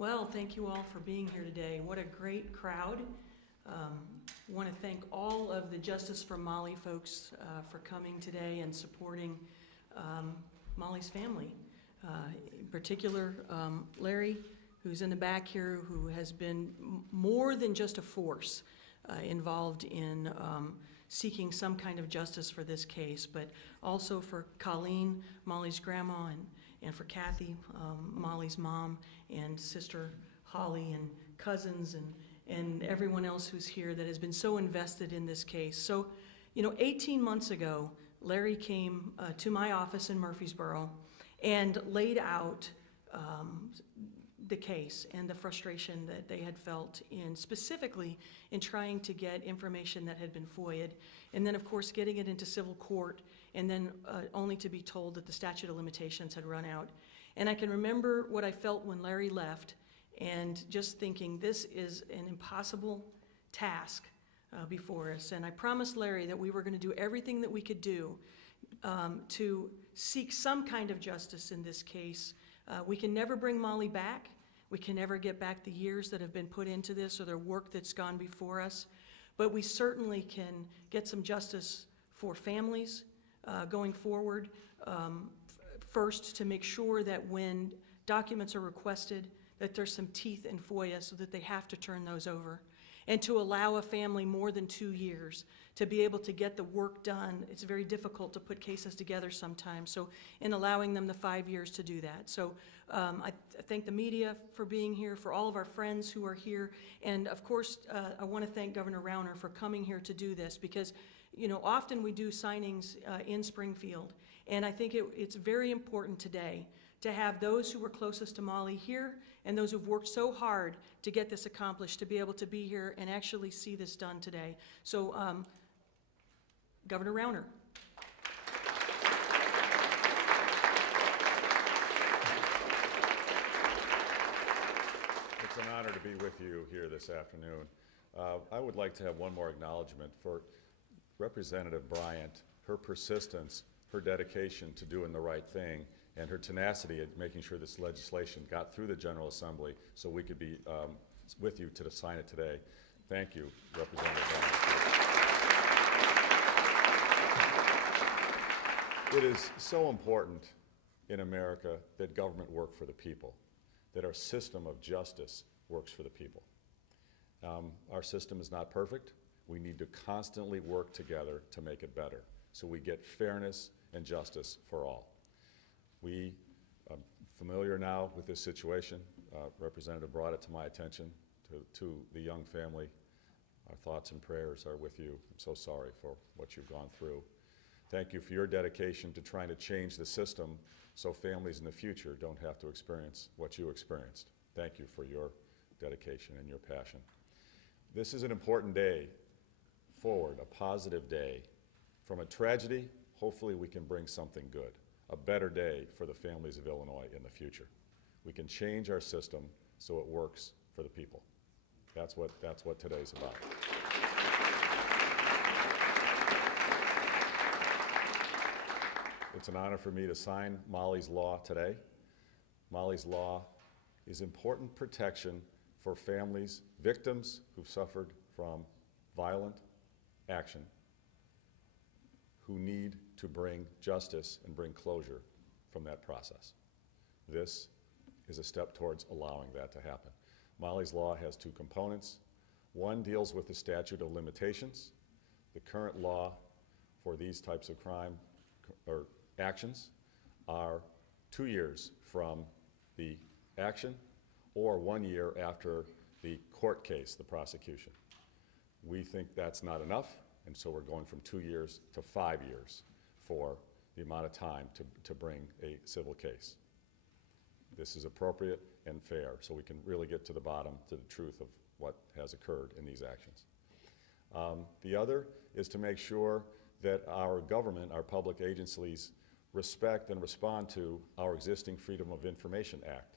Well, thank you all for being here today. What a great crowd. Want to thank all of the Justice for Molly folks for coming today and supporting Molly's family. In particular, Larry, who's in the back here, who has been more than just a force involved in seeking some kind of justice for this case, but also for Colleen, Molly's grandma, and for Kathy, Molly's mom, and sister Holly, and cousins, and everyone else who's here that has been so invested in this case. So, 18 months ago, Larry came to my office in Murfreesboro and laid out the case and the frustration that they had felt specifically in trying to get information that had been FOIA'd, and then of course getting it into civil court, and then only to be told that the statute of limitations had run out. And I can remember what I felt when Larry left, and just thinking this is an impossible task before us. And I promised Larry that we were going to do everything that we could do to seek some kind of justice in this case. We can never bring Molly back. We can never get back the years that have been put into this or the work that's gone before us. But we certainly can get some justice for families going forward. First, to make sure that when documents are requested, that there's some teeth in FOIA so that they have to turn those over. And to allow a family more than 2 years to be able to get the work done. It's very difficult to put cases together sometimes. So in allowing them the 5 years to do that. So I thank the media for being here, for all of our friends who are here. And of course, I want to thank Governor Rauner for coming here to do this, because often we do signings in Springfield. And I think it's very important today to have those who were closest to Molly here and those who've worked so hard to get this accomplished to be able to be here and actually see this done today. So, Governor Rauner. It's an honor to be with you here this afternoon. I would like to have one more acknowledgement for Representative Bryant, her persistence, her dedication to doing the right thing, and her tenacity at making sure this legislation got through the General Assembly so we could be with you to sign it today. Thank you, Representative Rauner. It is so important in America that government work for the people, that our system of justice works for the people. Our system is not perfect. We need to constantly work together to make it better so we get fairness and justice for all. We are familiar now with this situation. Representative brought it to my attention, to the young family. Our thoughts and prayers are with you. I'm so sorry for what you've gone through. Thank you for your dedication to trying to change the system so families in the future don't have to experience what you experienced. Thank you for your dedication and your passion. This is an important day forward, a positive day. From a tragedy, hopefully we can bring something good, a better day for the families of Illinois in the future. We can change our system so it works for the people. That's what today's about. It's an honor for me to sign Molly's Law today. Molly's Law is important protection for families, victims who've suffered from violent action, who need to bring justice and bring closure from that process. This is a step towards allowing that to happen. Molly's Law has two components. One deals with the statute of limitations. The current law for these types of crime or actions are 2 years from the action or 1 year after the court case, the prosecution. We think that's not enough, and so we're going from 2 years to 5 years for the amount of time to bring a civil case. This is appropriate and fair, so we can really get to the bottom, to the truth of what has occurred in these actions. The other is to make sure that our government, our public agencies, respect and respond to our existing Freedom of Information Act.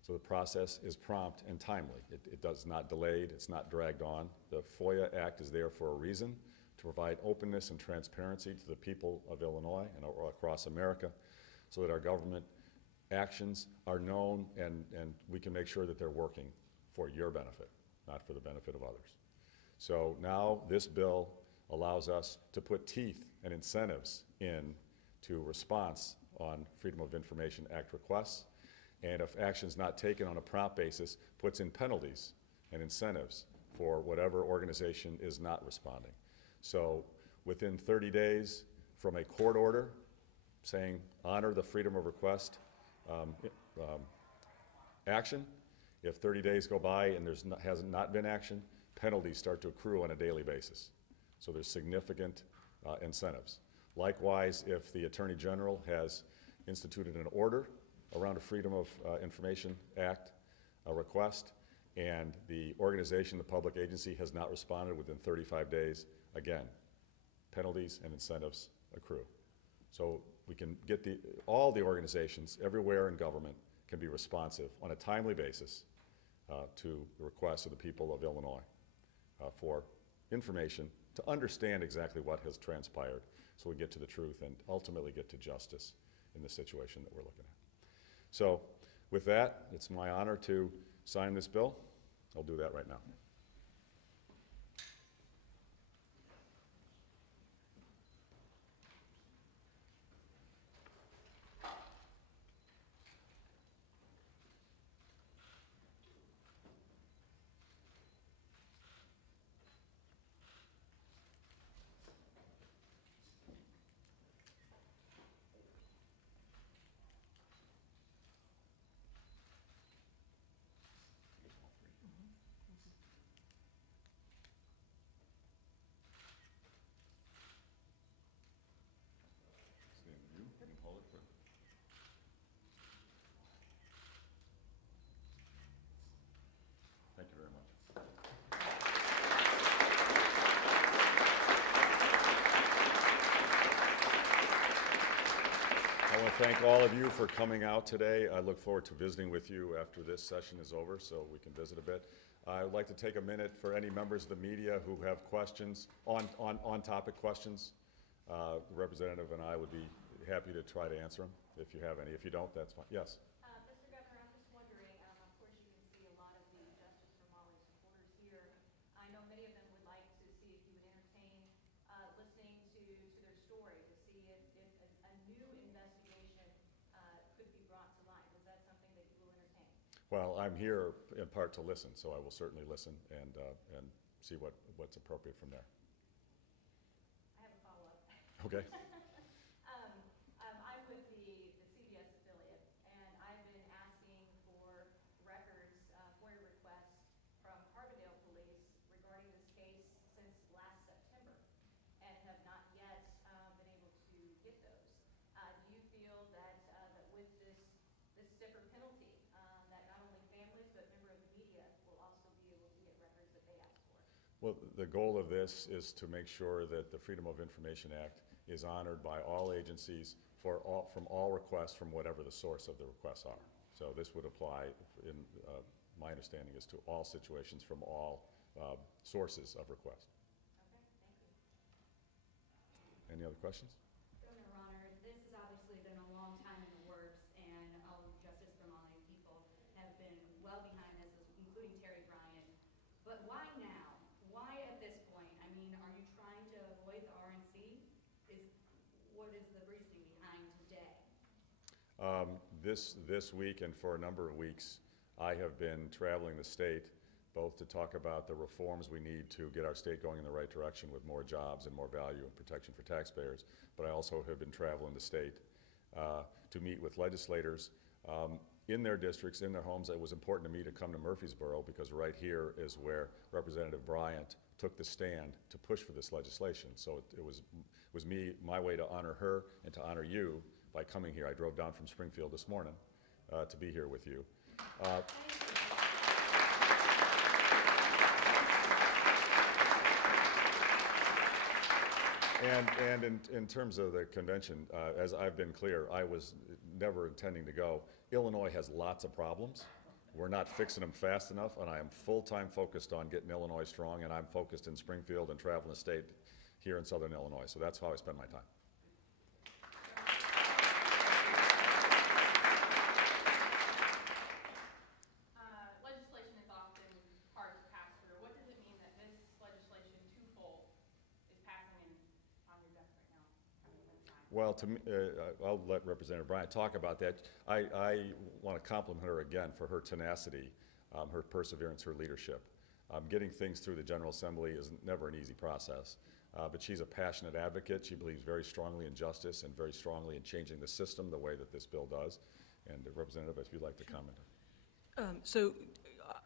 So the process is prompt and timely. It does not delayed, it's not dragged on. The FOIA Act is there for a reason, to provide openness and transparency to the people of Illinois and across America, so that our government actions are known, and we can make sure that they're working for your benefit, not for the benefit of others. So now this bill allows us to put teeth and incentives in to response on Freedom of Information Act requests, and if action's not taken on a prompt basis, puts in penalties and incentives for whatever organization is not responding. So within 30 days from a court order saying honor the freedom of request action, if 30 days go by and has not been action, penalties start to accrue on a daily basis. So there's significant incentives. Likewise, if the Attorney General has instituted an order around a Freedom of Information Act request, and the organization, the public agency, has not responded within 35 days, again, penalties and incentives accrue. So we can get all the organizations everywhere in government can be responsive on a timely basis to the requests of the people of Illinois for information to understand exactly what has transpired, so we get to the truth and ultimately get to justice in the situation that we're looking at. So with that, it's my honor to sign this bill. I'll do that right now. Thank you very much. I want to thank all of you for coming out today. I look forward to visiting with you after this session is over so we can visit a bit. I would like to take a minute for any members of the media who have questions, on-topic questions. The representative and I would be happy to try to answer them if you have any. If you don't, that's fine. Yes? Mr. Governor, I'm just wondering, of course you can see a lot of the Justice for Molly supporters here. I know many of them would like to see if you would entertain listening to their story, to see if a new investigation could be brought to light. Is that something that you will entertain? Well, I'm here in part to listen, so I will certainly listen and see what's appropriate from there. I have a follow-up. Okay. I'm with the CBS affiliate, and I've been asking for records, FOIA requests from Carbondale Police regarding this case since last September, and have not yet been able to get those. Do you feel that with this stiffer penalty, that not only families but members of the media will also be able to get records that they ask for? Well, the goal of this is to make sure that the Freedom of Information Act is honored by all agencies from all requests from whatever the source of the requests are. So this would apply, in my understanding, is to all situations from all sources of request. Okay, thank you. Any other questions? Governor Rauner, this has obviously been a long time in the works, and all Justice for Molly people have been well behind this, including Terry Bryan. But why now? Why at this point? I mean, are you trying to avoid the RNC? What is the reasoning behind today? This week and for a number of weeks, I have been traveling the state both to talk about the reforms we need to get our state going in the right direction with more jobs and more value and protection for taxpayers, but I also have been traveling the state to meet with legislators in their districts, in their homes. It was important to me to come to Murfreesboro because right here is where Representative Bryant took the stand to push for this legislation. So it was my way to honor her and to honor you by coming here. I drove down from Springfield this morning to be here with you. And in terms of the convention, as I've been clear, I was never intending to go. Illinois has lots of problems. We're not fixing them fast enough, and I am full-time focused on getting Illinois strong, and I'm focused in Springfield and traveling the state here in Southern Illinois. So that's how I spend my time. Well, to me, I'll let Representative Bryant talk about that. I want to compliment her again for her tenacity, her perseverance, her leadership. Getting things through the General Assembly is never an easy process, but she's a passionate advocate. She believes very strongly in justice and very strongly in changing the system the way that this bill does. And Representative, if you'd like to comment. So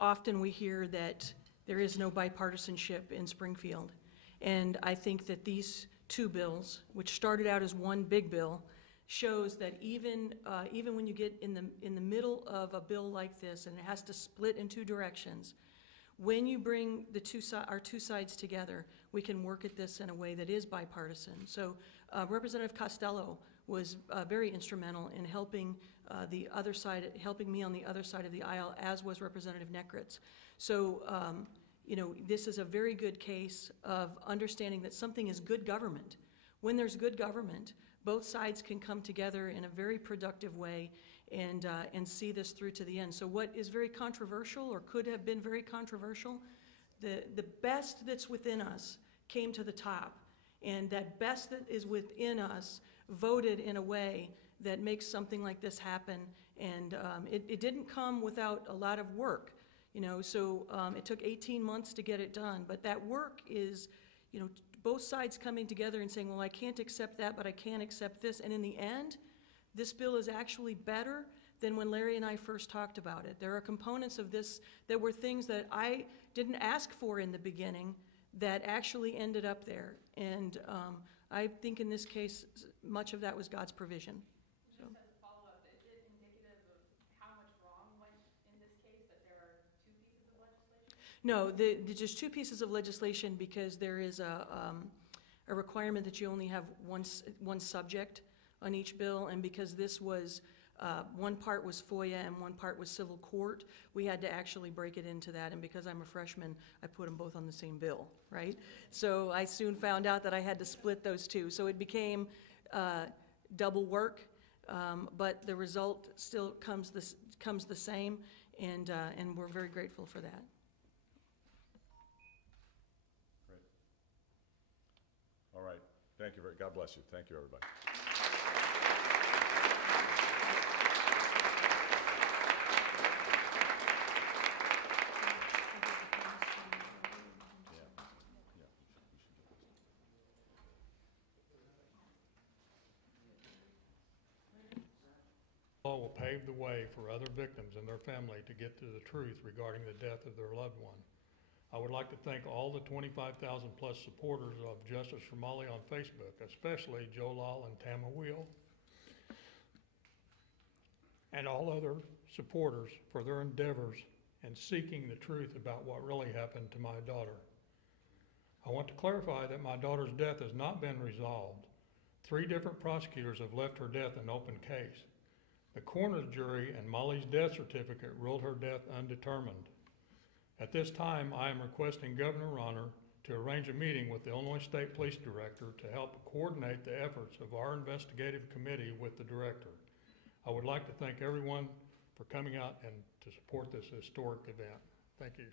often we hear that there is no bipartisanship in Springfield, and I think that these two bills, which started out as one big bill, shows that even when you get in the middle of a bill like this and it has to split in two directions, when you bring our two sides together, we can work at this in a way that is bipartisan. So Representative Costello was very instrumental in helping helping me on the other side of the aisle, as was Representative Nekritz. So you know, this is a very good case of understanding that something is good government. When there's good government, both sides can come together in a very productive way and see this through to the end. So what is very controversial, or could have been very controversial, the best that's within us came to the top, and that best that is within us voted in a way that makes something like this happen, and it didn't come without a lot of work. You know, so it took 18 months to get it done, but that work is, you know, both sides coming together and saying, well, I can't accept that, but I can accept this, and in the end, this bill is actually better than when Larry and I first talked about it. There are components of this that were things that I didn't ask for in the beginning that actually ended up there, and I think in this case, much of that was God's provision. So. Just as a follow-up, is it indicative of how much wrong went in this case, that there are two pieces of legislation? No, just two pieces of legislation, because there is a requirement that you only have one subject on each bill, and because this was, one part was FOIA and one part was civil court, we had to actually break it into that, and because I'm a freshman, I put them both on the same bill, right? So I soon found out that I had to split those two, so it became double work, but the result still comes the same, and we're very grateful for that. Great. All right. Thank you. God bless you. Thank you, everybody. Law will pave the way for other victims and their family to get to the truth regarding the death of their loved one. I would like to thank all the 25,000 plus supporters of Justice for Molly on Facebook, especially Joe Lal and Tama Wheel, and all other supporters for their endeavors in seeking the truth about what really happened to my daughter. I want to clarify that my daughter's death has not been resolved. 3 different prosecutors have left her death an open case. The coroner's jury and Molly's death certificate ruled her death undetermined. At this time, I am requesting Governor Rauner to arrange a meeting with the Illinois State Police Director to help coordinate the efforts of our investigative committee with the Director. I would like to thank everyone for coming out and to support this historic event. Thank you.